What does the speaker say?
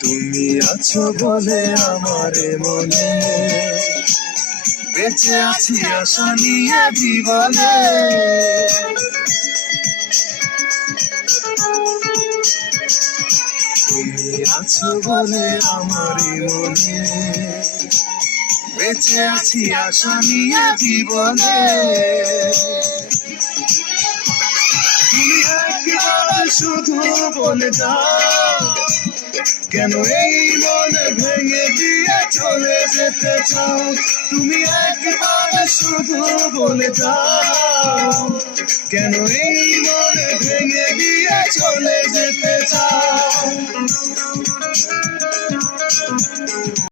তুমি আছো বলে আমার মনে বেঁচে আছি আশা নিয়ে জীবনে। তুমি আছো বলে আমার মনে বেঁচে আছি আশা নিয়ে জীবনে। তুমি একবার শুধু বলে দাও কেন এই মন ভেঙে দিয়ে চলে যেতে চাও। তুমি একবার শুধু বলে দাও কেন এই মন ভেঙে দিয়ে চলে যেতে চাও।